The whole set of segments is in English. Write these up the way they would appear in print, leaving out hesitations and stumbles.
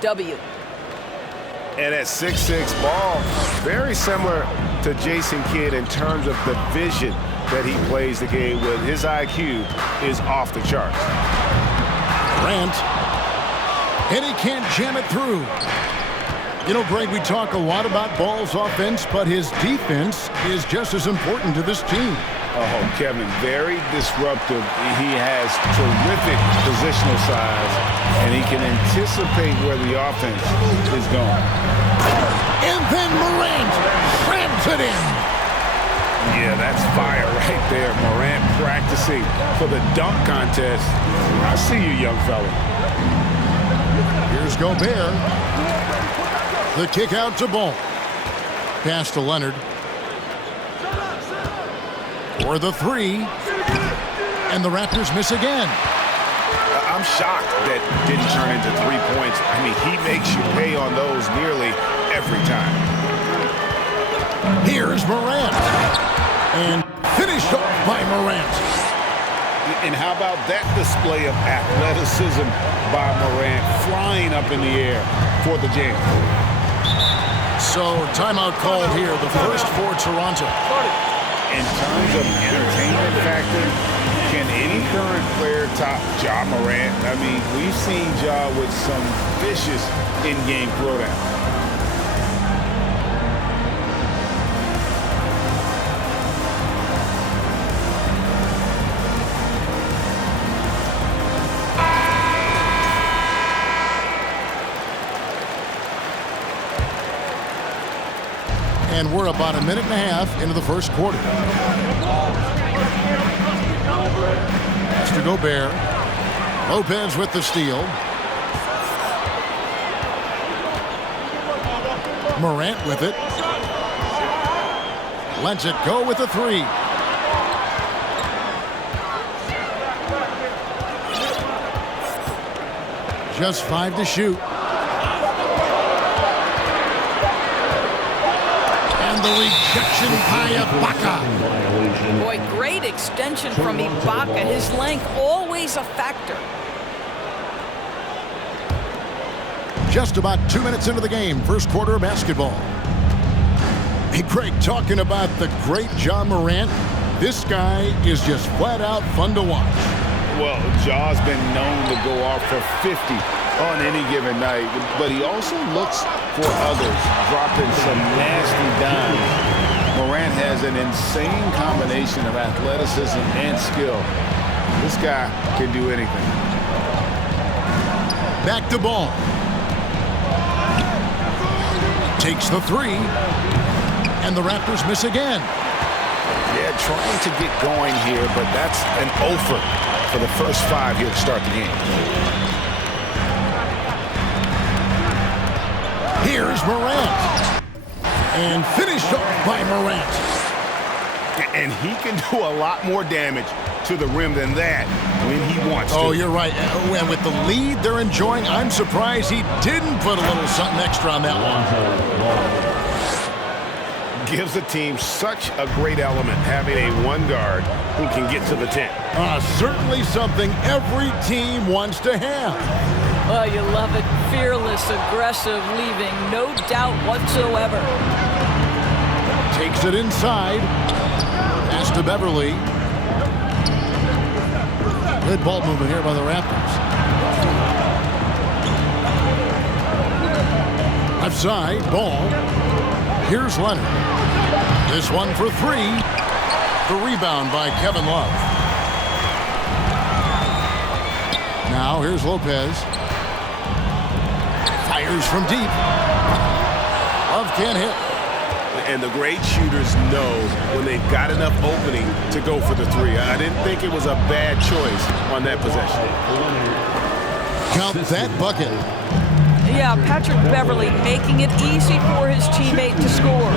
W. And at 6'6", Ball, very similar to Jason Kidd in terms of the vision that he plays the game with. His IQ is off the charts. Grant. And he can't jam it through. You know, Greg, we talk a lot about Ball's offense, but his defense is just as important to this team. Oh, Kevin, very disruptive. He has terrific positional size, and he can anticipate where the offense is going. And then Morant grabs it in. Yeah, that's fire right there. Morant practicing for the dunk contest. I see you, young fella. Here's Gobert. The kick out to Ball. Pass to Leonard. For the three. And the Raptors miss again. I'm shocked that didn't turn into 3 points. I mean, he makes you pay on those nearly every time. Here's Morant. And finished off by Morant. And how about that display of athleticism by Morant, flying up in the air for the jam. So, timeout called here, the first for Toronto. In terms of entertainment factor, can any current player top Ja Morant? I mean, we've seen Ja with some vicious in-game throwdown. And we're about a minute and a half into the first quarter. Pass to Gobert. Lopez with the steal. Morant with it. Lets it go with the three. Just 5 to shoot. The rejection by Ibaka. Boy, great extension from Ibaka. His length always a factor. Just about 2 minutes into the game, first quarter of basketball. Hey, Craig, talking about the great Ja Morant, this guy is just flat out fun to watch. Well, Ja's been known to go off for 50 on any given night, but he also looks for others, dropping some nasty dimes. Morant has an insane combination of athleticism and skill. This guy can do anything. Back to Ball. Takes the three, and the Raptors miss again. Yeah, trying to get going here, but that's an offer for the first 5 here to start the game. Here's Morant. And finished off by Morant. And he can do a lot more damage to the rim than that when he wants to. Oh, you're right. And with the lead they're enjoying, I'm surprised he didn't put a little something extra on that one. Gives the team such a great element having a one guard who can get to the 10. Certainly something every team wants to have. Oh, you love it. Fearless, aggressive, leaving no doubt whatsoever. Takes it inside. Pass to Beverly. Good ball movement here by the Raptors. Left side, Ball. Here's Leonard. This one for three. The rebound by Kevin Love. Now here's Lopez. Fires from deep. Love can't hit. And the great shooters know when they've got enough opening to go for the three. I didn't think it was a bad choice on that possession. Count that bucket. Yeah, Patrick Beverly making it easy for his teammate to score.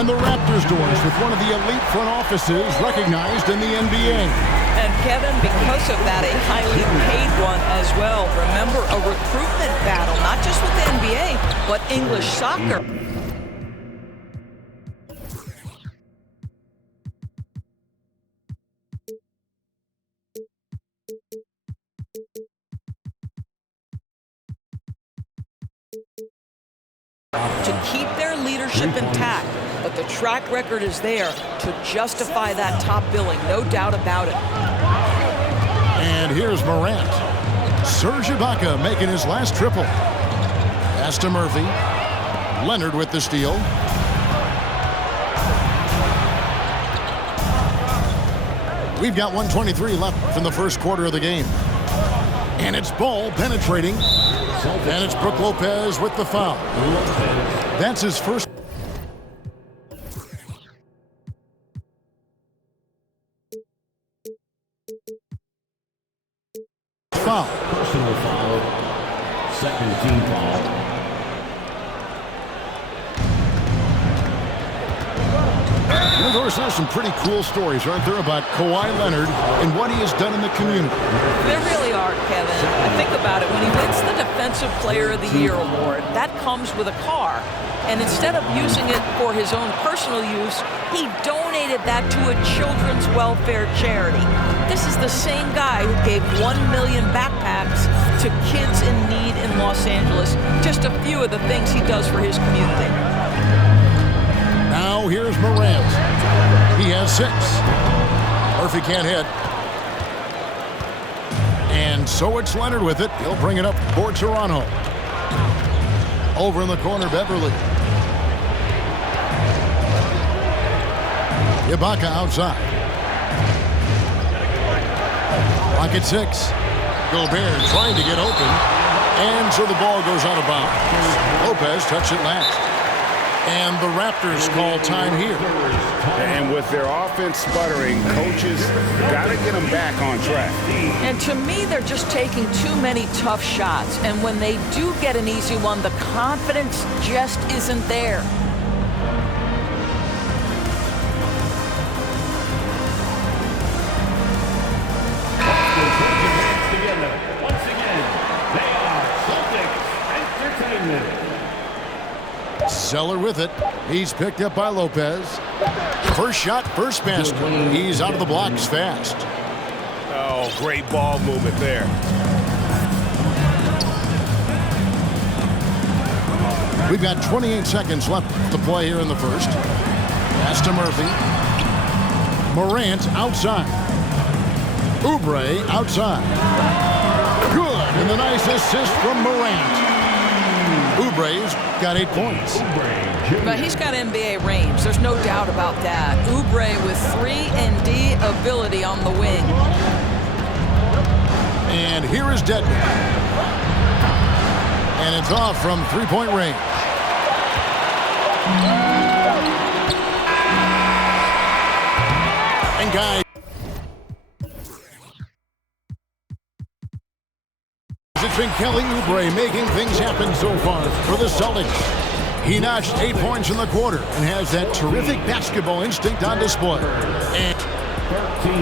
And the Raptors doors with one of the elite front offices recognized in the NBA. And Kevin, because of that, a highly paid one as well. Remember, a recruitment battle, not just with the NBA, but English soccer. to keep their leadership intact, but the track record is there to justify that top billing, no doubt about it. And here's Morant. Serge Ibaka making his last triple. Pass to Murphy. Leonard with the steal. We've got 1:23 left in the first quarter of the game. And it's Ball penetrating. And it's Brook Lopez with the foul. That's his first. Foul. Personal foul. Second team foul. Of course, there's some pretty cool stories, aren't there, about Kawhi Leonard and what he has done in the community. There really are, Kevin. I think about it. When he wins the Defensive Player of the Year award, that comes with a car. And instead of using it for his own personal use, he donated that to a children's welfare charity. This is the same guy who gave 1 million backpacks to kids in need in Los Angeles. Just a few of the things he does for his community. Now here's Morant. He has 6. Murphy can't hit. And so it's Leonard with it. He'll bring it up for Toronto. Over in the corner, Beverly. Ibaka outside. Pocket 6. Gobert trying to get open. And so the ball goes out of bounds. Lopez touched it last. And the Raptors call time here. And with their offense sputtering, coaches got to get them back on track. And to me, they're just taking too many tough shots. And when they do get an easy one, the confidence just isn't there. Together. Once again, they are Celtics Entertainment. Zeller with it. He's picked up by Lopez. First shot, first basket. He's out of the blocks fast. Oh, great ball movement there. We've got 28 seconds left to play here in the first. Pass to Murphy. Morant outside. Oubre outside. Good. And the nice assist from Morant. Oubre's got 8 points. But he's got NBA range. There's no doubt about that. Oubre with 3-and-D ability on the wing. And here is Dedmon. And it's off from three-point range. And guys, it's been Kelly Oubre making things happen so far for the Celtics. He notched 8 points in the quarter and has that terrific basketball instinct on display. And 13.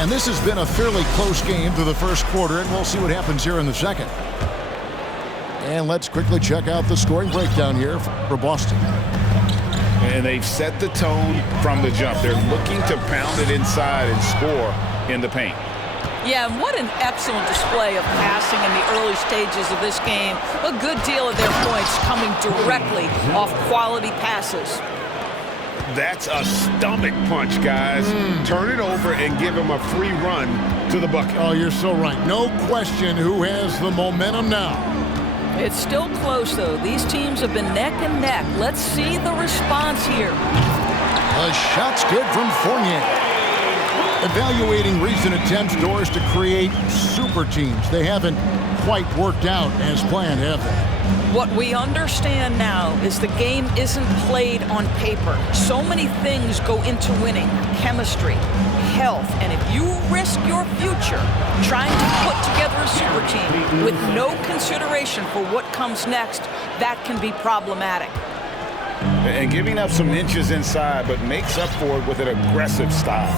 And this has been a fairly close game through the first quarter, and we'll see what happens here in the second. And let's quickly check out the scoring breakdown here for Boston. And they've set the tone from the jump. They're looking to pound it inside and score in the paint. Yeah, and what an excellent display of passing in the early stages of this game. A good deal of their points coming directly off quality passes. That's a stomach punch, guys. Turn it over and give him a free run to the bucket. Oh, you're so right. No question who has the momentum now. It's still close, though. These teams have been neck and neck. Let's see the response here. A shot's good from Fournier. Evaluating recent attempts, Doris, to create super teams. They haven't quite worked out as planned, have they? What we understand now is the game isn't played on paper. So many things go into winning. Chemistry, health, and if you risk your future trying to put together a super team with no consideration for what comes next, that can be problematic. And giving up some inches inside, but makes up for it with an aggressive style.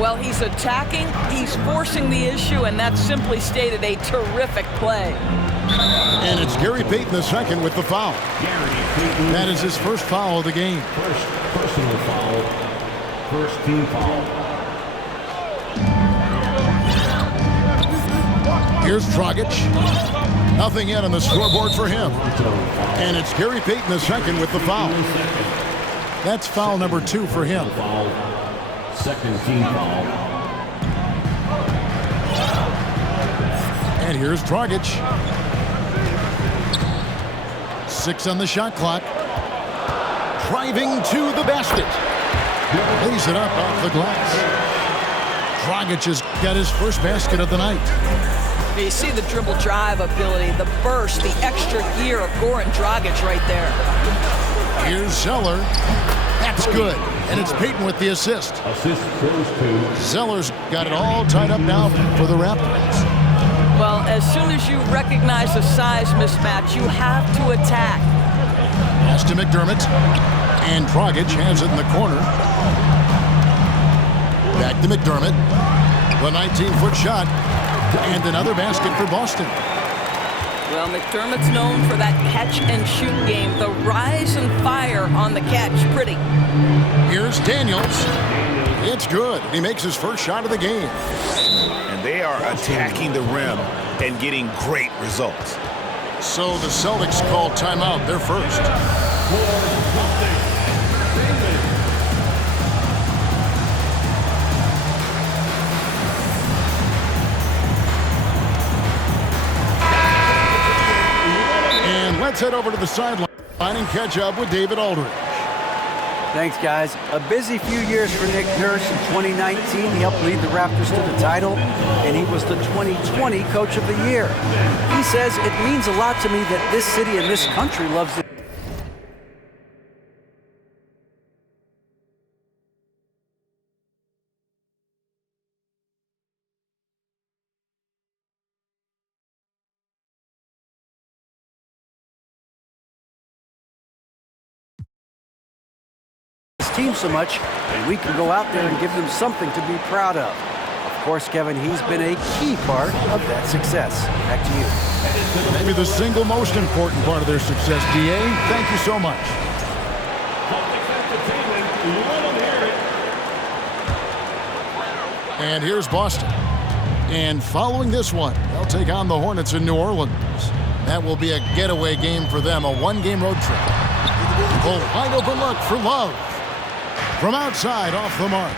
Well, he's attacking, he's forcing the issue, and that's simply stated a terrific play. And it's Gary Payton II with the foul. That is his first foul of the game. First personal foul. First team foul. Here's Dragic. Nothing yet on the scoreboard for him. And it's Gary Payton the second with the foul. That's foul number 2 for him. Second team foul. And here's Dragic. 6 on the shot clock. Driving to the basket. Lays it up off the glass. Dragic has got his first basket of the night. You see the dribble drive ability, the burst, the extra gear of Goran Dragic right there. Here's Zeller. That's good. And it's Payton with the assist. Assist goes to Zeller's got it all tied up now for the Raptors. Well, as soon as you recognize a size mismatch, you have to attack. Pass to McDermott. And Dragic has it in the corner. Back to McDermott. The 19-foot shot. And another basket for Boston. Well, McDermott's known for that catch-and-shoot game. The rise and fire on the catch. Pretty. Here's Daniels. It's good. He makes his first shot of the game. And they are attacking the rim and getting great results. So the Celtics call timeout. They're first. And let's head over to the sideline and catch up with David Aldridge. Thanks, guys. A busy few years for Nick Nurse. In 2019, he helped lead the Raptors to the title, and he was the 2020 Coach of the Year. He says, it means a lot to me that this city and this country loves it. Team so much, and we can go out there and give them something to be proud of. Of course, Kevin, he's been a key part of that success. Back to you. Maybe the single most important part of their success, DA. Thank you so much. And here's Boston. And following this one, they'll take on the Hornets in New Orleans. That will be a getaway game for them, a one-game road trip. A wide open look for Love. From outside, off the mark.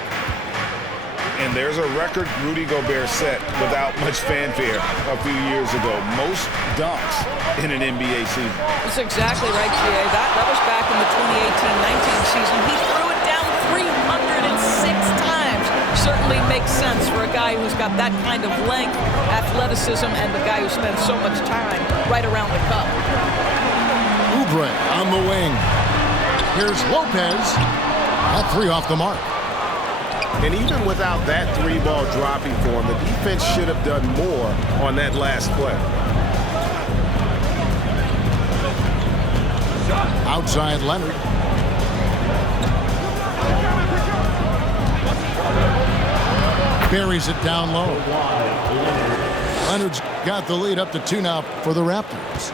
And there's a record Rudy Gobert set without much fanfare a few years ago. Most dunks in an NBA season. That's exactly right, G.A. That was back in the 2018-19 season. He threw it down 306 times. Certainly makes sense for a guy who's got that kind of length, athleticism, and the guy who spends so much time right around the cup. Oubre on the wing. Here's Lopez. That 3 off the mark. And even without that 3-ball dropping for him, the defense should have done more on that last play. Outside Leonard. Buries it down low. Leonard's got the lead up to 2 now for the Raptors.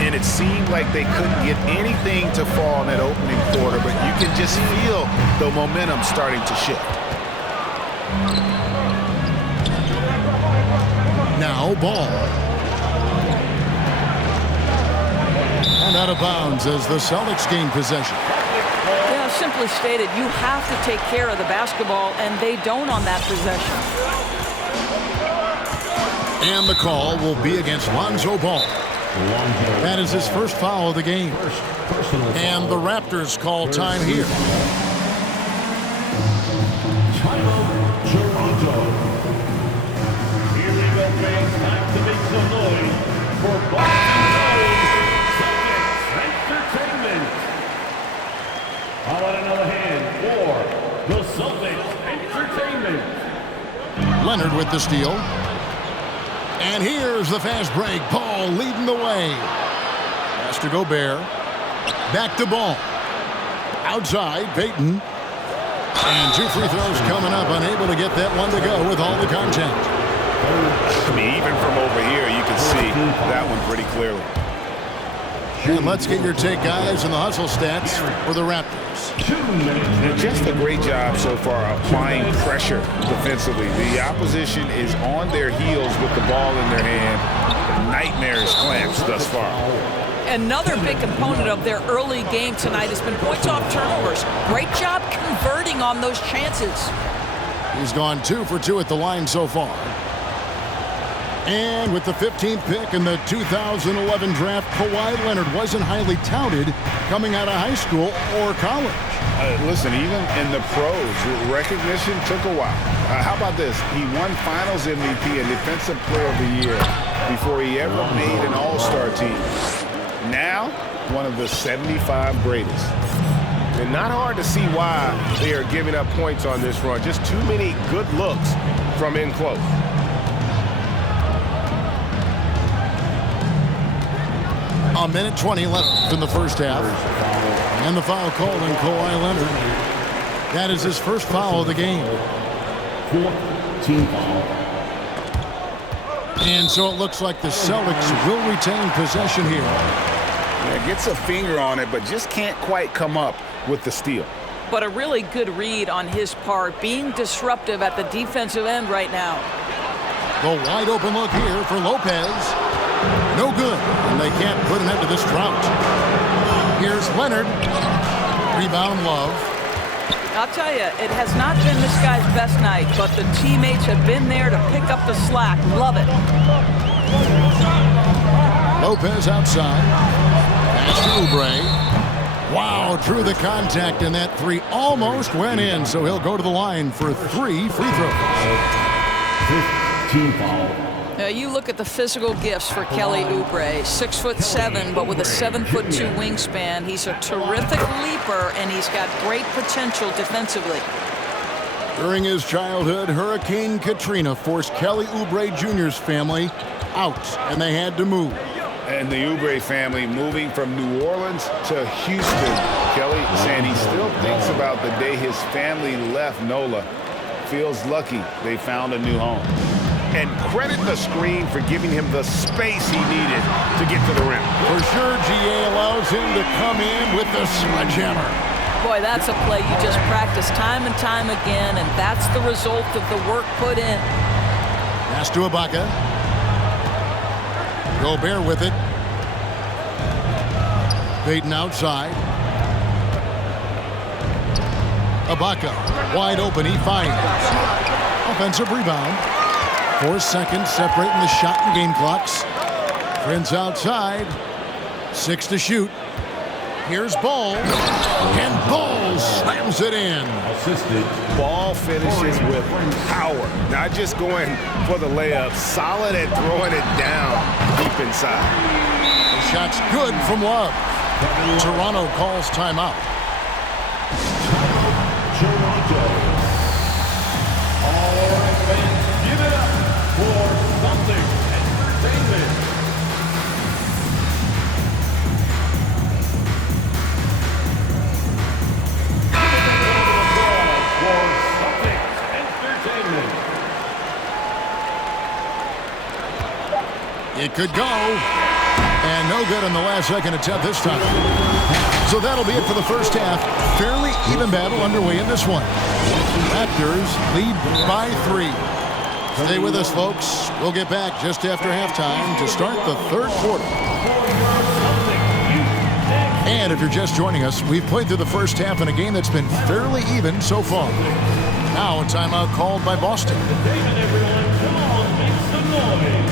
And it seemed like they couldn't get anything to fall in that opening quarter, but you can just feel the momentum starting to shift. Now Ball. And out of bounds as the Celtics gain possession. Yeah, simply stated, you have to take care of the basketball, and they don't on that possession. And the call will be against Lonzo Ball. That is his first foul of the game. And the Raptors call time here. Toronto. Here we go, fans. Time to make some noise for Boston Celtics Entertainment. How about another hand for the Celtics Entertainment? Leonard with the steal. And here's the fast break. Ball leading the way. Pass to Gobert. Back to Ball. Outside, Payton. And 2 free throws coming up. Unable to get that one to go with all the contact. I mean, even from over here, you can see that one pretty clearly. And let's get your take, guys, on the hustle stats for the Raptors. Just a great job so far applying pressure defensively. The opposition is on their heels with the ball in their hand. Nightmarish clamps thus far. Another big component of their early game tonight has been points off turnovers. Great job converting on those chances. He's gone 2 for 2 at the line so far. And with the 15th pick in the 2011 draft, Kawhi Leonard wasn't highly touted coming out of high school or college. Listen, even in the pros, recognition took a while. How about this? He won Finals MVP and Defensive Player of the Year before he ever made an All-Star team. Now, one of the 75 greatest. And not hard to see why they are giving up points on this run. Just too many good looks from in close. A minute 20 left in the first half. And the foul called on Kawhi Leonard. That is his first foul of the game. 4th team foul. And so it looks like the Celtics will retain possession here. Yeah, gets a finger on it, but just can't quite come up with the steal. But a really good read on his part, being disruptive at the defensive end right now. The wide open look here for Lopez. No good, and they can't put an end to this drought. Here's Leonard. Rebound, Love. I'll tell you, it has not been this guy's best night, but the teammates have been there to pick up the slack. Love it. Lopez outside. Pass to Oubre. Wow, drew the contact, and that 3 almost went in, so he'll go to the line for 3 free throws. 5th team foul. You look at the physical gifts for Kelly Oubre, 6'7", but with a 7'2" wingspan. He's a terrific leaper, and he's got great potential defensively. During his childhood, Hurricane Katrina forced Kelly Oubre Jr.'s family out, and they had to move. And the Oubre family moving from New Orleans to Houston. Kelly saying he still thinks about the day his family left NOLA. Feels lucky they found a new home. And credit the screen for giving him the space he needed to get to the rim. For sure, GA allows him to come in with the sledgehammer. Boy, that's a play you just practice time and time again, and that's the result of the work put in. Pass to Ibaka. Gobert with it. Payton outside. Ibaka, wide open, he finds. Offensive rebound. 4 seconds separating the shot and game clocks. Prince outside. 6 to shoot. Here's Ball. And Ball slams it in. Assisted. Ball finishes with power. Not just going for the layup. Solid at throwing it down deep inside. The shot's good from Love. Toronto calls timeout. Toronto. All right, fans, give it up for Celtics Entertainment. For Celtics Entertainment. It could go. And no good on the last second attempt this time. So that'll be it for the first half. Fairly even battle underway in this one. Raptors lead by 3. Stay with us, folks. We'll get back just after halftime to start the third quarter. And if you're just joining us, we've played through the first half in a game that's been fairly even so far. Now a timeout called by Boston. Everyone, come on, make some noise.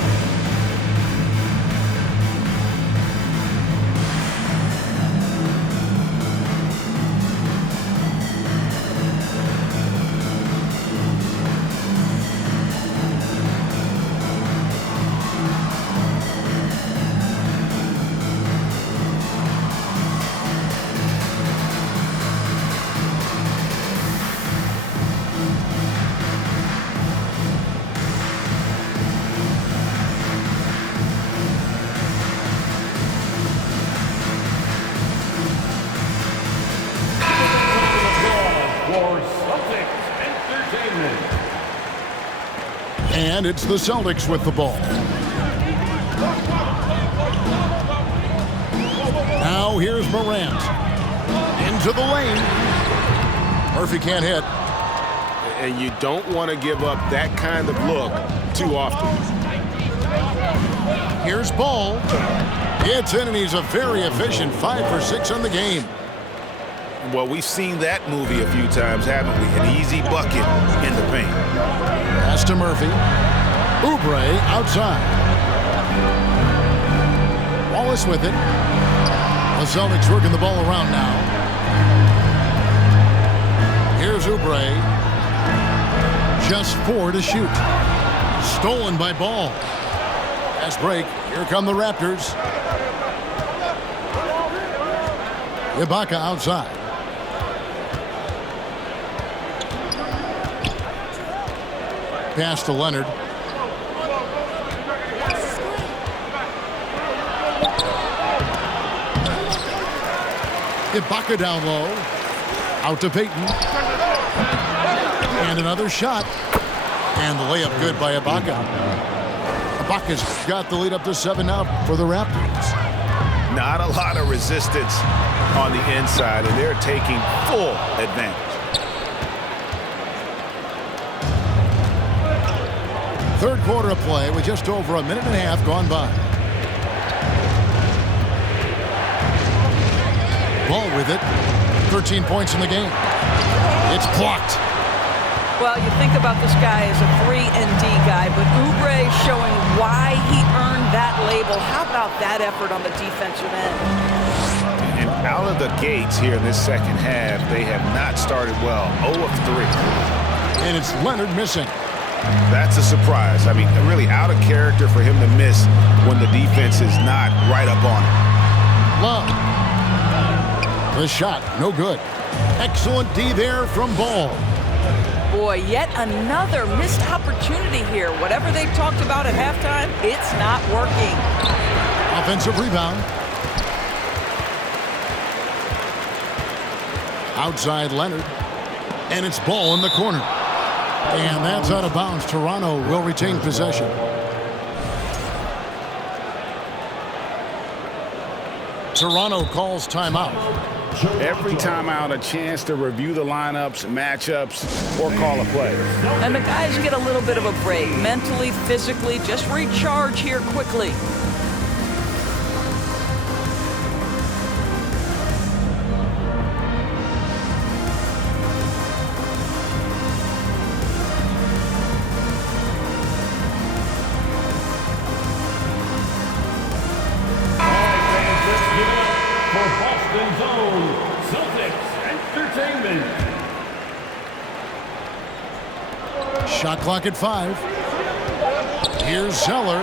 And it's the Celtics with the ball. Now here's Morant. Into the lane. Murphy can't hit. And you don't want to give up that kind of look too often. Here's Ball. It's in, and he's a very efficient 5 for 6 on the game. Well, we've seen that movie a few times, haven't we? An easy bucket in the paint. Pass to Murphy. Oubre outside. Wallace with it. The Celtics working the ball around now. Here's Oubre. Just 4 to shoot. Stolen by Ball. Fast break. Here come the Raptors. Ibaka outside. Pass to Leonard. Ibaka down low. Out to Payton. And another shot. And the layup good by Ibaka. Ibaka's got the lead up to 7 now for the Raptors. Not a lot of resistance on the inside, and they're taking full advantage. Third quarter of play with just over a minute and a half gone by. Ball with it. 13 points in the game. It's blocked. Well, you think about this guy as a 3-and-D guy, but Oubre showing why he earned that label. How about that effort on the defensive end? And out of the gates here in this second half, they have not started well. 0 of 3. And it's Leonard missing. That's a surprise. I mean, really out of character for him to miss when the defense is not right up on him. Love. The shot, no good. Excellent D there from Ball. Boy, yet another missed opportunity here. Whatever they talked about at halftime, it's not working. Offensive rebound. Outside Leonard. And it's Ball in the corner. And that's out of bounds. Toronto will retain possession. Toronto calls timeout. Every timeout, a chance to review the lineups, matchups, or call a play. And the guys get a little bit of a break. Mentally, physically, just recharge here quickly. Shot clock at 5. Here's Zeller.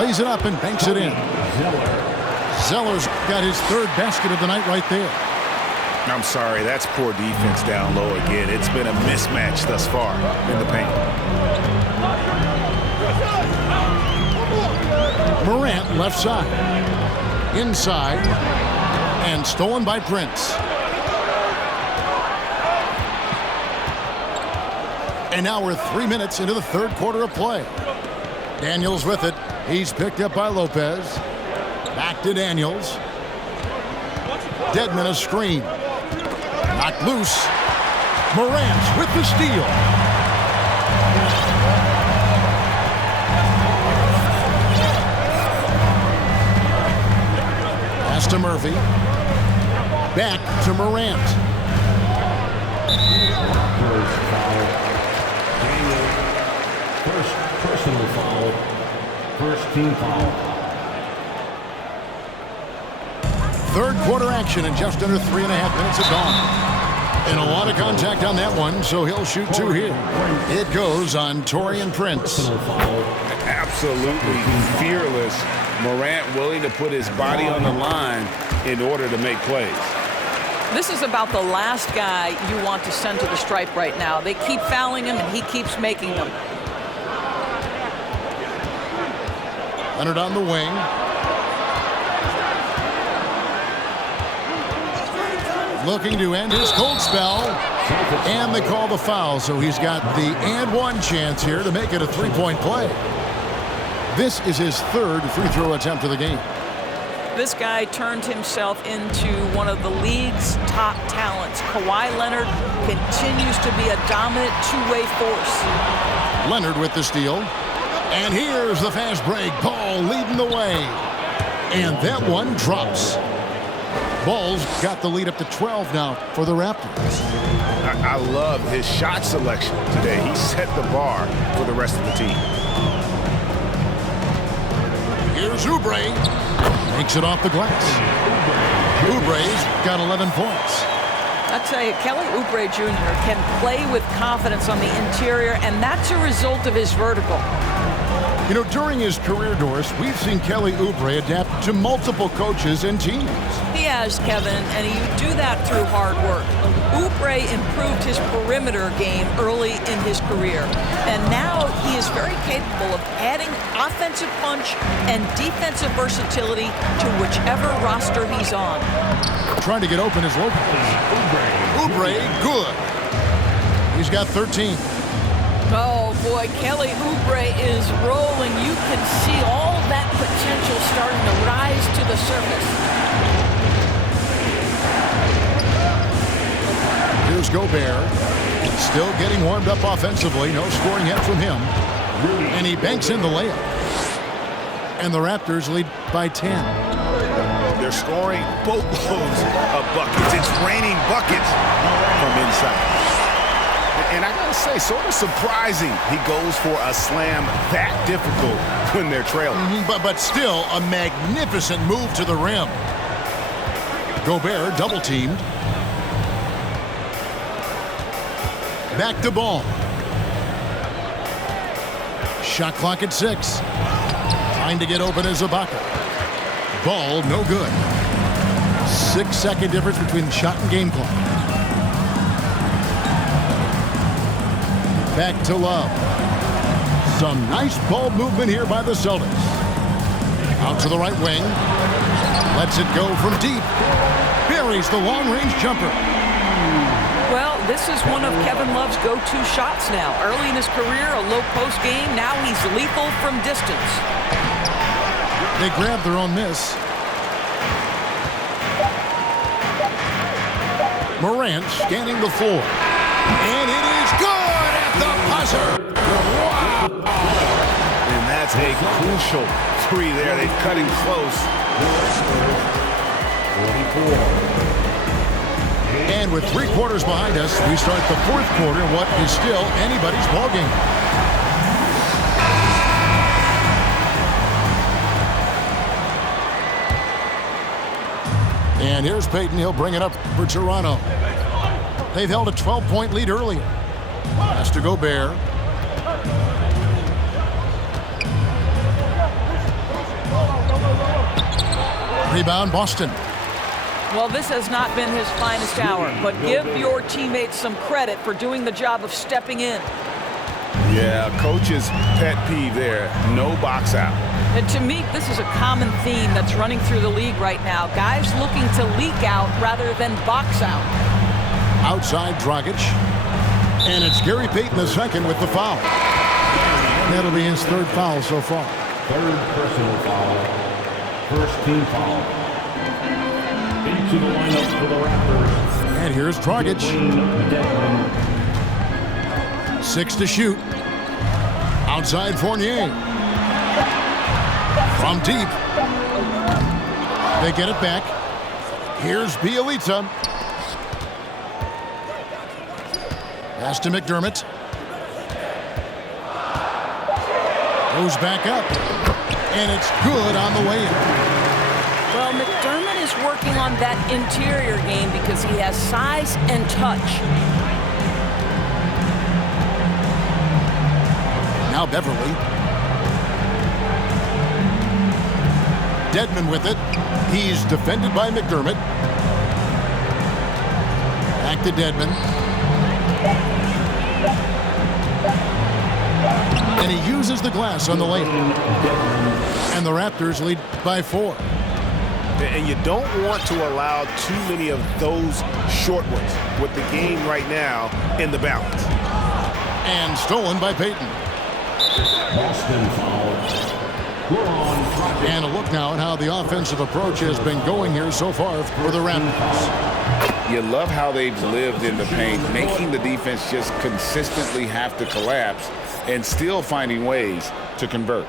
Lays it up and banks it in. Zeller's got his 3rd basket of the night right there. I'm sorry, that's poor defense down low again. It's been a mismatch thus far in the paint. Morant left side. Inside. And stolen by Prince. And now we're 3 minutes into the third quarter of play. Daniels with it. He's picked up by Lopez. Back to Daniels. Deadman a screen. Knocked loose. Morant with the steal. Pass to Murphy. Back to Morant. First personal foul. First team foul. Third quarter action in just under 3.5 minutes have gone. And a lot of contact on that one, so he'll shoot 2 here. It goes on Taurean Prince. Absolutely fearless. Morant willing to put his body on the line in order to make plays. This is about the last guy you want to send to the stripe right now. They keep fouling him, and he keeps making them. Leonard on the wing. Looking to end his cold spell. And they call the foul, so he's got the and one chance here to make it a 3-point play. This is his 3rd free throw attempt of the game. This guy turned himself into one of the league's top talents. Kawhi Leonard continues to be a dominant two-way force. Leonard with the steal. And here's the fast break. Ball leading the way. And that one drops. Ball's got the lead up to 12 now for the Raptors. I love his shot selection today. He set the bar for the rest of the team. Here's Oubre. Makes it off the glass. Oubre's got 11 points. I tell you, Kelly Oubre Jr. can play with confidence on the interior, and that's a result of his vertical. You know, during his career, Doris, we've seen Kelly Oubre adapt to multiple coaches and teams. He has, Kevin, and he do that through hard work. Oubre improved his perimeter game early in his career, and now he is very capable of adding offensive punch and defensive versatility to whichever roster he's on. Trying to get open is Lopez. Oubre, good. He's got 13. Oh, boy, Kelly Oubre is rolling. You can see all that potential starting to rise to the surface. Here's Gobert. Still getting warmed up offensively. No scoring yet from him. And he banks in the layup. And the Raptors lead by 10. They're scoring boatloads of buckets. It's raining buckets from inside. And I gotta say, sort of surprising he goes for a slam that difficult when they're trailing. But still a magnificent move to the rim. Gobert double teamed. Back to Ball. Shot clock at 6. Trying to get open as Ibaka. Ball no good. 6-second difference between shot and game clock. Back to Love. Some nice ball movement here by the Celtics. Out to the right wing. Lets it go from deep. Buries the long-range jumper. Well, this is one of Kevin Love's go-to shots now. Early in his career, a low-post game. Now he's lethal from distance. They grab their own miss. Morant scanning the floor. And it is good at the buzzer. Wow. And that's a crucial three there. They're cutting close. And with 3 quarters behind us, we start the 4th quarter in what is still anybody's ballgame. And here's Payton. He'll bring it up for Toronto. They've held a 12-point lead earlier. Has to Gobert. Rebound, Boston. Well, this has not been his finest hour, but give your teammates some credit for doing the job of stepping in. Yeah, coach's pet peeve there. No box out. And to me, this is a common theme that's running through the league right now. Guys looking to leak out rather than box out. Outside Dragic. And it's Gary Payton the second with the foul. That'll be his 3rd foul so far. 3rd personal foul. 1st team foul. Into the lineup for the Raptors. And here's Dragic. 6 to shoot. Outside Fournier. From deep. They get it back. Here's Bielitsa. Pass to McDermott. Goes back up. And it's good on the way in. Well, McDermott is working on that interior game because he has size and touch. Now Beverly. Dedmon with it. He's defended by McDermott. Back to Dedmon. And he uses the glass on the layup. And the Raptors lead by 4. And you don't want to allow too many of those short ones with the game right now in the balance. And stolen by Payton. Boston foul. And a look now at how the offensive approach has been going here so far for the Raptors. You love how they've lived in the paint, making the defense just consistently have to collapse and still finding ways to convert.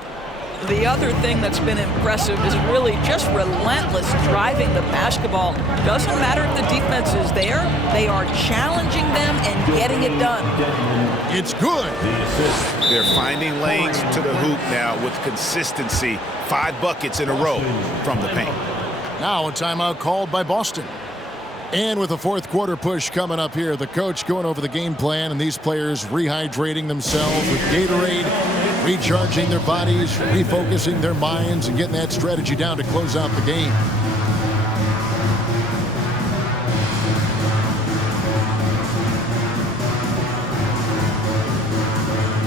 The other thing that's been impressive is really just relentless driving the basketball. Doesn't matter if the defense is there, they are challenging them and getting it done. It's good. They're finding lanes to the hoop now with consistency. 5 buckets in a row from the paint. Now a timeout called by Boston. And with the fourth quarter push coming up here, the coach going over the game plan and these players rehydrating themselves with Gatorade, recharging their bodies, refocusing their minds, and getting that strategy down to close out the game.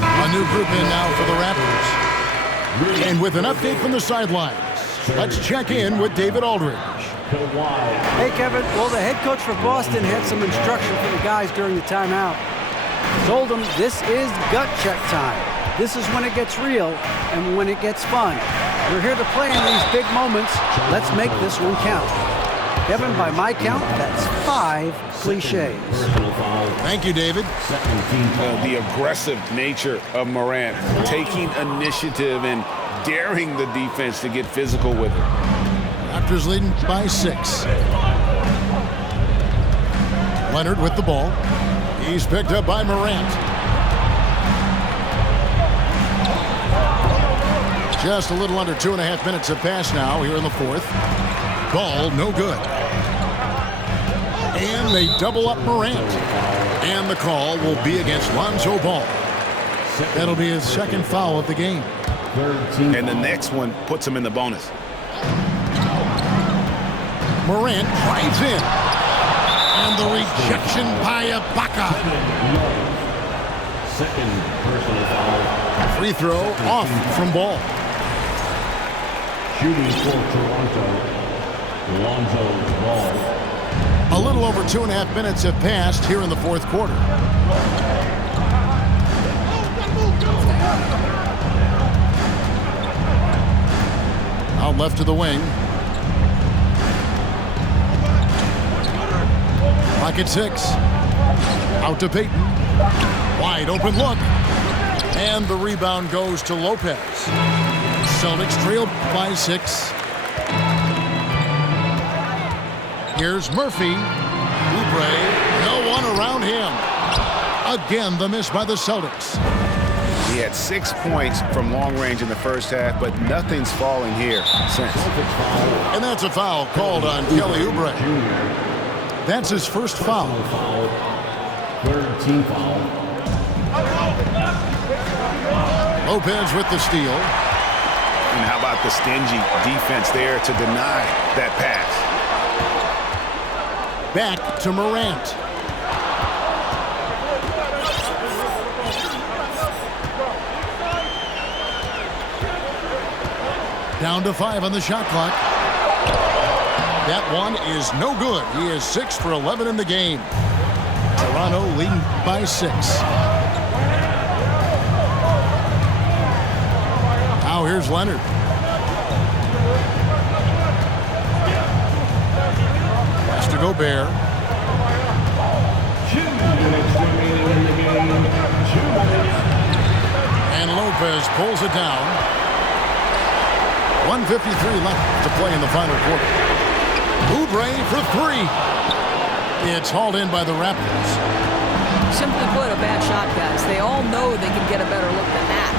A new group in now for the Raptors. And with an update from the sidelines, let's check in with David Aldridge. Hey, Kevin. Well, the head coach for Boston had some instruction for the guys during the timeout. Told them this is gut check time. This is when it gets real and when it gets fun. We're here to play in these big moments. Let's make this one count. Kevin, by my count, that's 5 cliches. Thank you, David. The aggressive nature of Morant, taking initiative and daring the defense to get physical with it. Raptors leading by 6. Leonard with the ball. He's picked up by Morant. Just a little under 2.5 minutes have passed now here in the fourth. Ball no good. And they double up Morant. And the call will be against Lonzo Ball. That'll be his second foul of the game. And the next one puts him in the bonus. Morant drives in. And the rejection by Ibaka. Second personal foul. Free throw off from Ball. Shooting for Toronto. Lonzo Ball. A little over 2.5 minutes have passed here in the fourth quarter. Out left to the wing. Pocket 6. Out to Payton. Wide open look. And the rebound goes to Lopez. Celtics trail by 6. Here's Murphy. Oubre. No one around him. Again, the miss by the Celtics. He had 6 points from long range in the first half, but nothing's falling here since. And that's a foul called on Kelly Oubre. That's his first foul. Third team foul. Lopez with the steal. And how about the stingy defense there to deny that pass? Back to Morant. Down to 5 on the shot clock. That one is no good. He is 6 for 11 in the game. Toronto leading by 6. Now here's Leonard. Pass to Gobert. 2 minutes remaining in the game. 2 minutes. And Lopez pulls it down. 1:53 left to play in the final quarter. Oubre for 3. It's hauled in by the Raptors. Simply put, a bad shot, guys. They all know they can get a better look than that.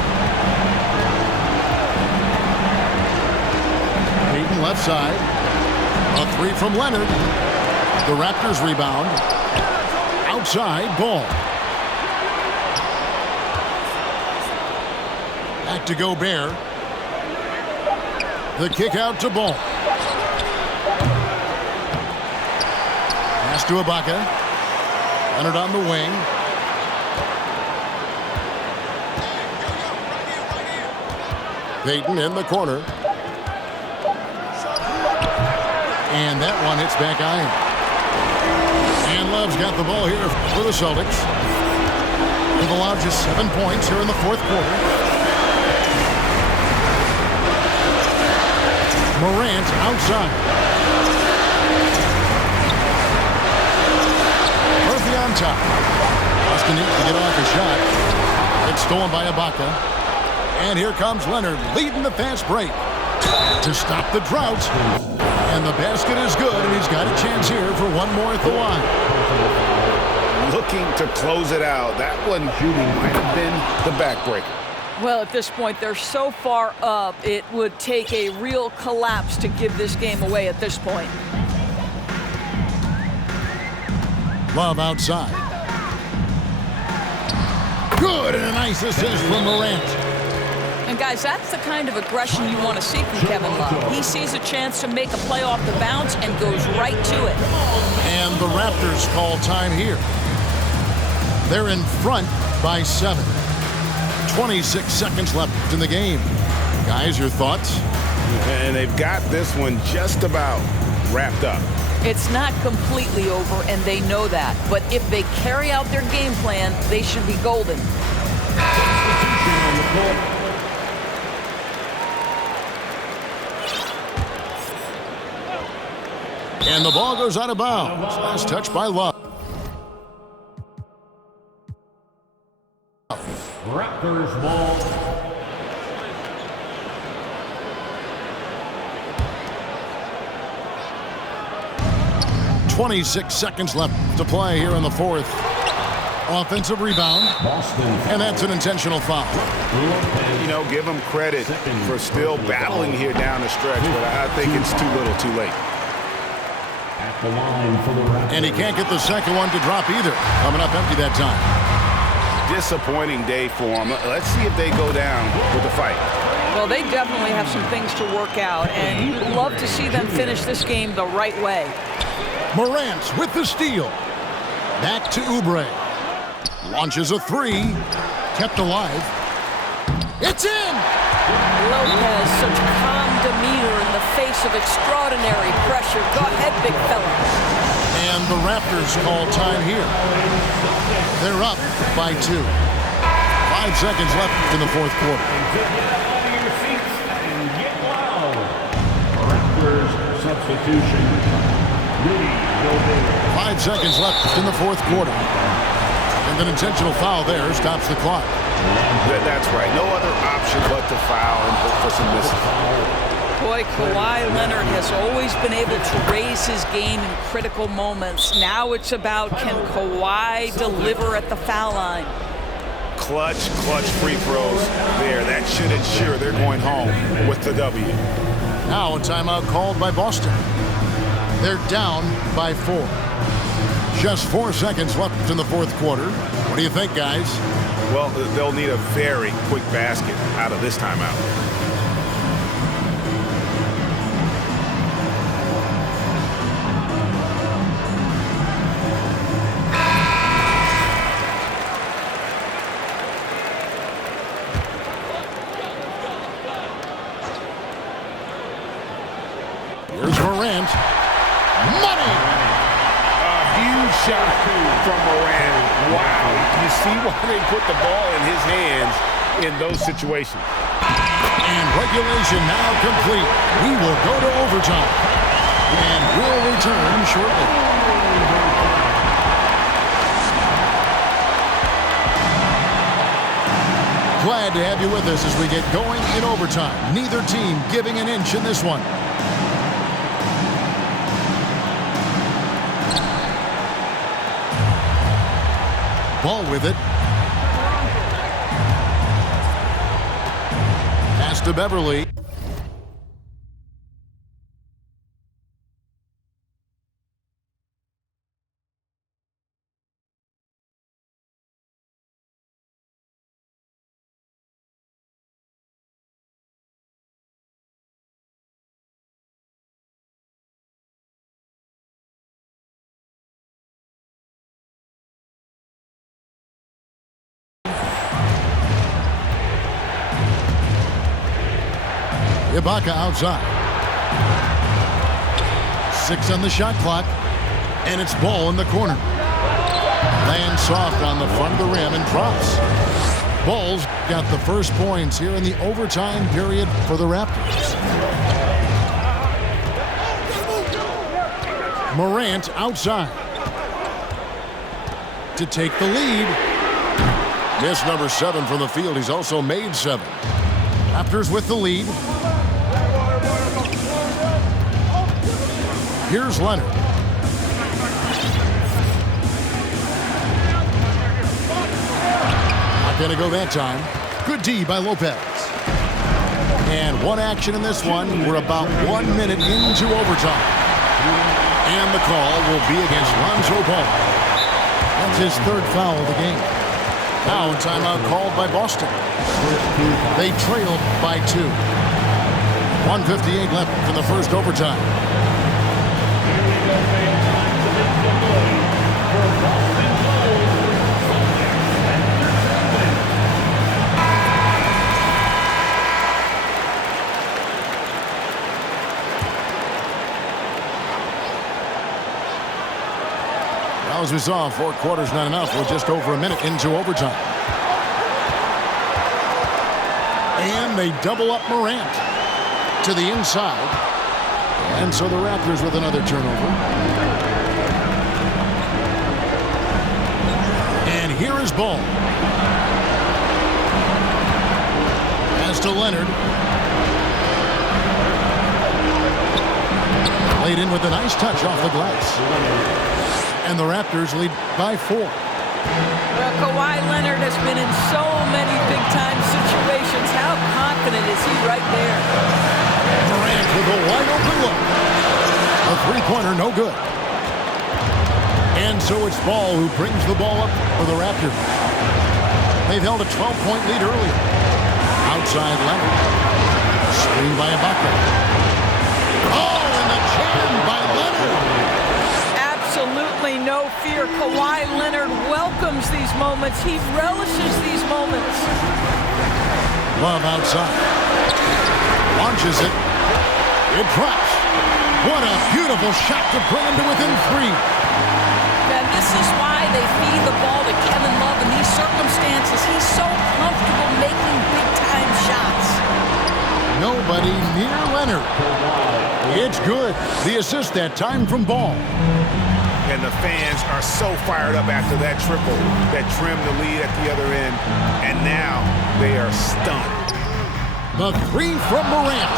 Payton left side. A 3 from Leonard. The Raptors rebound. Outside, Ball. Back to Gobert. The kick out to Ball. Pass to Ibaka. Leonard on the wing. Payton in the corner. And that one hits back iron. And Love's got the ball here for the Celtics. They've allowed just 7 points here in the fourth quarter. Morant outside. Murphy on top. Boston needs to get off a shot. It's stolen by Ibaka. And here comes Leonard leading the fast break to stop the drought. And the basket is good, and he's got a chance here for one more at the line. Looking to close it out. That one might have been the backbreaker. Well, at this point, they're so far up, it would take a real collapse to give this game away at this point. Love outside. Good, and a nice assist from Morant. And guys, that's the kind of aggression you want to see from Kevin Love. He sees a chance to make a play off the bounce and goes right to it. And the Raptors call time here. They're in front by 7. 26 seconds left in the game. Guys, your thoughts? And they've got this one just about wrapped up. It's not completely over, and they know that. But if they carry out their game plan, they should be golden. And the ball goes out of bounds. Last touch by Love. Raptors ball. .26 seconds left to play here in the fourth. Offensive rebound. Boston. And that's an intentional foul. You know, give them credit for still battling here down the stretch, but I think it's too little too late. At the line for the Raptors. And he can't get the second one to drop either. Coming up empty that time. Disappointing day for them. Let's see if they go down with the fight. Well, they definitely have some things to work out, and you'd love to see them finish this game the right way. Morant with the steal. Back to Oubre. Launches a three. Kept alive. It's in! Lopez, such calm demeanor in the face of extraordinary pressure. Go ahead, big fella. And the Raptors call time here. They're up by 2. 5 seconds left in the fourth quarter. Raptors substitution. 5 seconds left in the fourth quarter. And an intentional foul there stops the clock. That's right. No other option but to foul and hope for some misses. Boy, Kawhi Leonard has always been able to raise his game in critical moments. Now it's about, can Kawhi deliver at the foul line? Clutch free throws there. That should ensure they're going home with the W. Now a timeout called by Boston. They're down by 4. Just 4 seconds left in the fourth quarter. What do you think, guys? Well, they'll need a very quick basket out of this timeout. Here's Morant. Money! Huge shot from Morant. Wow. You see why they put the ball in his hands in those situations. And regulation now complete. We will go to overtime. And we'll return shortly. Glad to have you with us as we get going in overtime. Neither team giving an inch in this one. Ball with it. Pass to Beverly. Ibaka outside. 6 on the shot clock. And it's ball in the corner. Lands soft on the front of the rim and drops. Bulls got the first points here in the overtime period for the Raptors. Morant outside to take the lead. Miss number 7 from the field. He's also made 7. Raptors with the lead. Here's Leonard. Not going to go that time. Good D by Lopez. And one action in this one. We're about 1 minute into overtime. And the call will be against Lonzo Ball. That's his 3rd foul of the game. Now a timeout called by Boston. They trailed by 2. 1:58 left in the first overtime. As we saw, 4 quarters not enough. We're just over a minute into overtime. And they double up Morant to the inside. And so the Raptors with another turnover. And here is Ball. Pass to Leonard. Laid in with a nice touch off the glass. And the Raptors lead by 4. Well, Kawhi Leonard has been in so many big-time situations. How confident is he right there? Durant with a wide-open look. A three-pointer, no good. And so it's Ball who brings the ball up for the Raptors. They've held a 12-point lead earlier. Outside Leonard. Screen by Ibaka. Oh, and the jam by Leonard. Absolutely no fear. Kawhi Leonard welcomes these moments. He relishes these moments. Love outside. Launches it. It drops. What a beautiful shot to bring him to within 3. And this is why they feed the ball to Kevin Love in these circumstances. He's so comfortable making big-time shots. Nobody near Leonard. It's good. The assist that time from Ball. And the fans are so fired up after that triple that trimmed the lead at the other end. And now they are stunned. The 3 from Morant.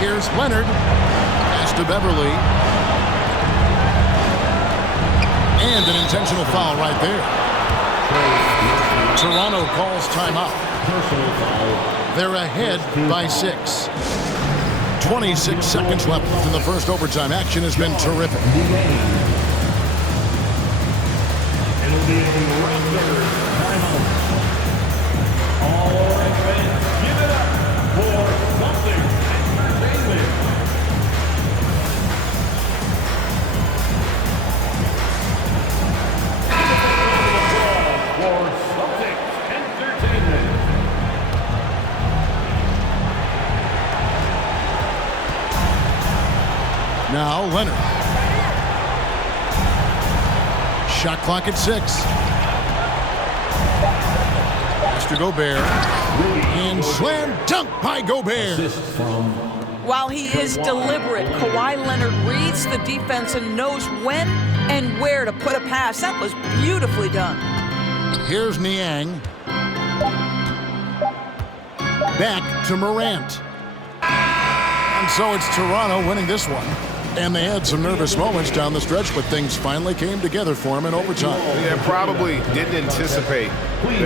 Here's Leonard. Pass to Beverly. And an intentional foul right there. Toronto calls timeout. They're ahead by 6. 26 seconds left in the first overtime. Action has been terrific. It'll be a Raptors timeout. All right, fans, give it up for Celtics Entertainment. For Celtics Entertainment. Now Leonard. Shot clock at 6. Pass to Gobert. And slam dunk by Gobert. While he is deliberate, Kawhi Leonard reads the defense and knows when and where to put a pass. That was beautifully done. Here's Niang. Back to Morant. And so it's Toronto winning this one. And they had some nervous moments down the stretch, but things finally came together for them in overtime. Yeah, probably didn't anticipate